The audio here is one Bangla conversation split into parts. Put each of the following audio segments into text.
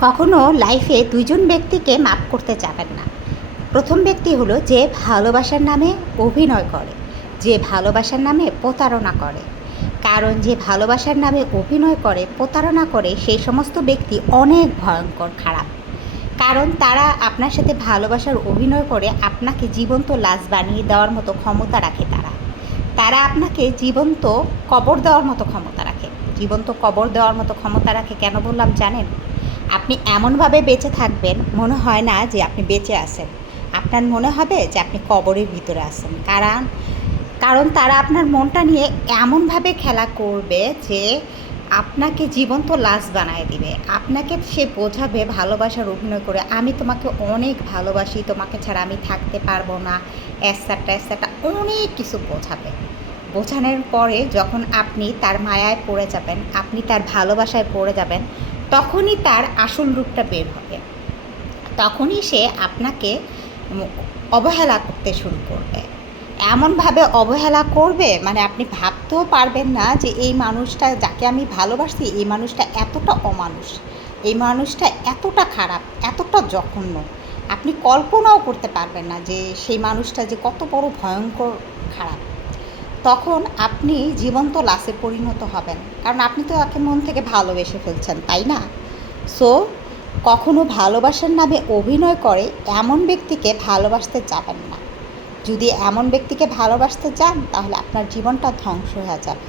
কখনো লাইফে দুইজন ব্যক্তিকে মাপ করতে যাবেন না। প্রথম ব্যক্তি হলো যে ভালোবাসার নামে অভিনয় করে, যে ভালোবাসার নামে প্রতারণা করে। কারণ যে ভালোবাসার নামে অভিনয় করে, প্রতারণা করে, সেই সমস্ত ব্যক্তি অনেক ভয়ঙ্কর, খারাপ। কারণ তারা আপনার সাথে ভালোবাসার অভিনয় করে আপনাকে জীবন্ত লাশ বানিয়ে দেওয়ার মতো ক্ষমতা রাখে তারা। তারা আপনাকে জীবন্ত কবর দেওয়ার মতো ক্ষমতা রাখে। জীবন্ত কবর দেওয়ার মতো ক্ষমতা রাখে কেন বললাম জানেন? আপনি এমনভাবে বেঁচে থাকবেন, মনে হয় না যে আপনি বেঁচে আছেন। আপনার মনে হবে যে আপনি কবরের ভিতরে আছেন। কারণ কারণ তারা আপনার মনটা নিয়ে এমনভাবে খেলা করবে যে আপনাকে জীবন্ত লাশ বানায় দিবে। আপনাকে সে বোঝাবে, ভালোবাসার অভিনয় করে, আমি তোমাকে অনেক ভালোবাসি, তোমাকে ছাড়া আমি থাকতে পারব না। অ্যাসারটা অ্যাসারটা অনেক কিছু বোঝাবে। বোঝানোর পরে যখন আপনি তার মায়ায় পড়ে যাবেন, আপনি তার ভালোবাসায় পড়ে যাবেন তখনই তার আসল রূপটা বের হবে। তখনই সে আপনাকে অবহেলা করতে শুরু করবে। এমনভাবে অবহেলা করবে মানে আপনি ভাবতেও পারবেন না যে এই মানুষটা যাকে আমি ভালোবাসি, এই মানুষটা এতটা অমানুষ, এই মানুষটা এতটা খারাপ, এতটা জঘন্য। আপনি কল্পনাও করতে পারবেন না যে সেই মানুষটা যে কত বড় ভয়ঙ্কর খারাপ। তখন আপনি জীবন্ত লাশে পরিণত হবেন। কারণ আপনি তো তাকে মন থেকে ভালোবেসে ফেলছেন, তাই না? সো কখনো ভালোবাসার নামে অভিনয় করে এমন ব্যক্তিকে ভালোবাসতে যাবেন না। যদি এমন ব্যক্তিকে ভালোবাসতে চান তাহলে আপনার জীবনটা ধ্বংস হয়ে যাবে।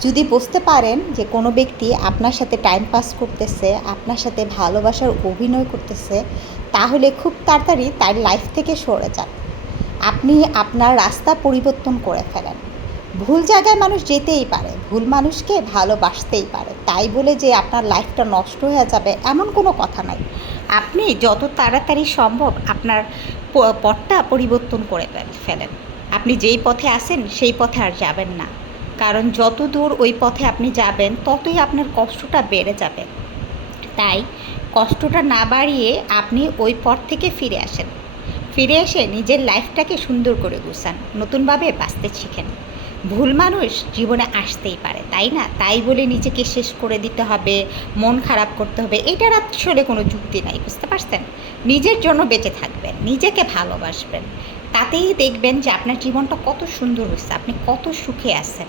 যদি বুঝতে পারেন যে কোনো ব্যক্তি আপনার সাথে টাইম পাস করতেছে, আপনার সাথে ভালোবাসার অভিনয় করতেছে, তাহলে খুব তাড়াতাড়ি তার লাইফ থেকে সরে যান। আপনি আপনার রাস্তা পরিবর্তন করে ফেলেন। ভুল জায়গায় মানুষ যেতেই পারে, ভুল মানুষকে ভালোবাসতেই পারে। তাই বলে যে আপনার লাইফটা নষ্ট হয়ে যাবে এমন কোনো কথা নাই। আপনি যত তাড়াতাড়ি সম্ভব আপনার পথটা পরিবর্তন করে ফেলেন। আপনি যেই পথে আসেন সেই পথে আর যাবেন না। কারণ যত দূর ওই পথে আপনি যাবেন, ততই আপনার কষ্টটা বেড়ে যাবে। তাই কষ্টটা না বাড়িয়ে আপনি ওই পথ থেকে ফিরে আসেন। ফিরে এসে নিজের লাইফটাকে সুন্দর করে গুছান। নতুনভাবে বাঁচতে শিখেন। ভুল মানুষ জীবনে আসতেই পারে, তাই না? তাই বলে নিজেকে শেষ করে দিতে হবে, মন খারাপ করতে হবে, এটার আসলে কোনো যুক্তি নাই, বুঝতে পারছেন? নিজের জন্য বেঁচে থাকবেন, নিজেকে ভালোবাসবেন। তাতেই দেখবেন যে আপনার জীবনটা কত সুন্দর হচ্ছে আপনি কত সুখে আছেন।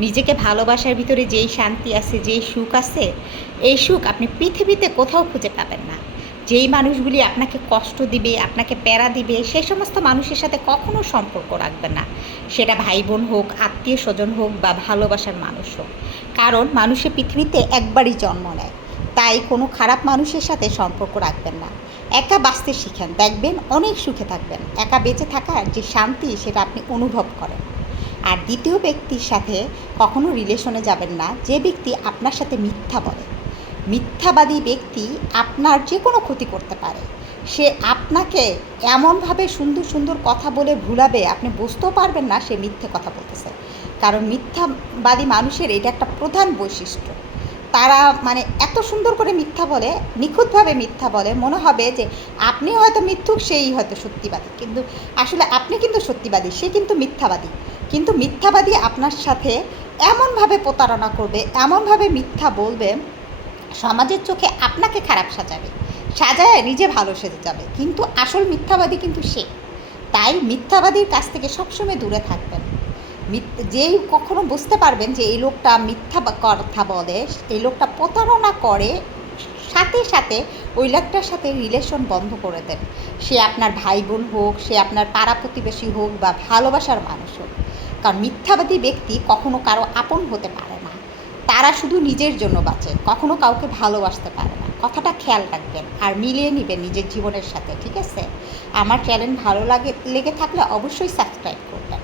নিজেকে ভালোবাসার ভিতরে যেই শান্তি আছে, যেই সুখ আছে, এই সুখ আপনি পৃথিবীতে কোথাও খুঁজে পাবেন না। যেই মানুষগুলি আপনাকে কষ্ট দিবে, আপনাকে প্যারা দিবে সেই সমস্ত মানুষের সাথে কখনো সম্পর্ক রাখবেন না। সেটা ভাই বোন হোক আত্মীয় স্বজন হোক বা ভালোবাসার মানুষ হোক। কারণ মানুষের পৃথিবীতে একবারই জন্ম নেয়। তাই কোনো খারাপ মানুষের সাথে সম্পর্ক রাখবেন না। একা বাঁচতে শিখেন। দেখবেন অনেক সুখে থাকবেন। একা বেঁচে থাকার যে শান্তি, সেটা আপনি অনুভব করেন। আর দ্বিতীয় ব্যক্তির সাথে কখনো রিলেশনে যাবেন না। যে ব্যক্তি আপনার সাথে মিথ্যা বলে। মিথ্যাবাদী ব্যক্তি আপনার যে কোনো ক্ষতি করতে পারে। সে আপনাকে এমনভাবে সুন্দর সুন্দর কথা বলে ভুলাবে, আপনি বুঝতেও পারবেন না সে মিথ্যে কথা বলতেছে। কারণ মিথ্যাবাদী মানুষের এটা একটা প্রধান বৈশিষ্ট্য। তারা মানে এত সুন্দর করে মিথ্যা বলে, নিখুঁতভাবে মিথ্যা বলে, মনে হবে যে আপনি হয়তো মিথ্যুক, সেই হয়তো সত্যিবাদী। কিন্তু আসলে আপনি কিন্তু সত্যিবাদী, সে কিন্তু মিথ্যাবাদী। কিন্তু মিথ্যাবাদী আপনার সাথে এমনভাবে প্রতারণা করবে, এমনভাবে মিথ্যা বলবে সমাজের চোখে আপনাকে খারাপ সাজাবে। সাজায় নিজে ভালো সেজে যাবে। কিন্তু আসল মিথ্যাবাদী কিন্তু সে। তাই মিথ্যাবাদীর কাছ থেকে সবসময় দূরে থাকবেন। যেই কখনো বুঝতে পারবেন যে এই লোকটা মিথ্যা কথা বলে, এই লোকটা প্রতারণা করে, সাথে সাথে ওই লোকটার সাথে রিলেশন বন্ধ করে দেন। সে আপনার ভাই বোন হোক, সে আপনার পাড়া প্রতিবেশী হোক বা ভালোবাসার মানুষ হোক। কারণ মিথ্যাবাদী ব্যক্তি কখনো কারও আপন হতে পারে তারা শুধু নিজের জন্য বাঁচে, কখনো কাউকে ভালোবাসতে পারে না। কথাটা খেয়াল রাখবেন আর মিলিয়ে নেবেন নিজের জীবনের সাথে, ঠিক আছে? আমার চ্যানেল ভালো লাগে, লেগে থাকলে অবশ্যই সাবস্ক্রাইব করবেন।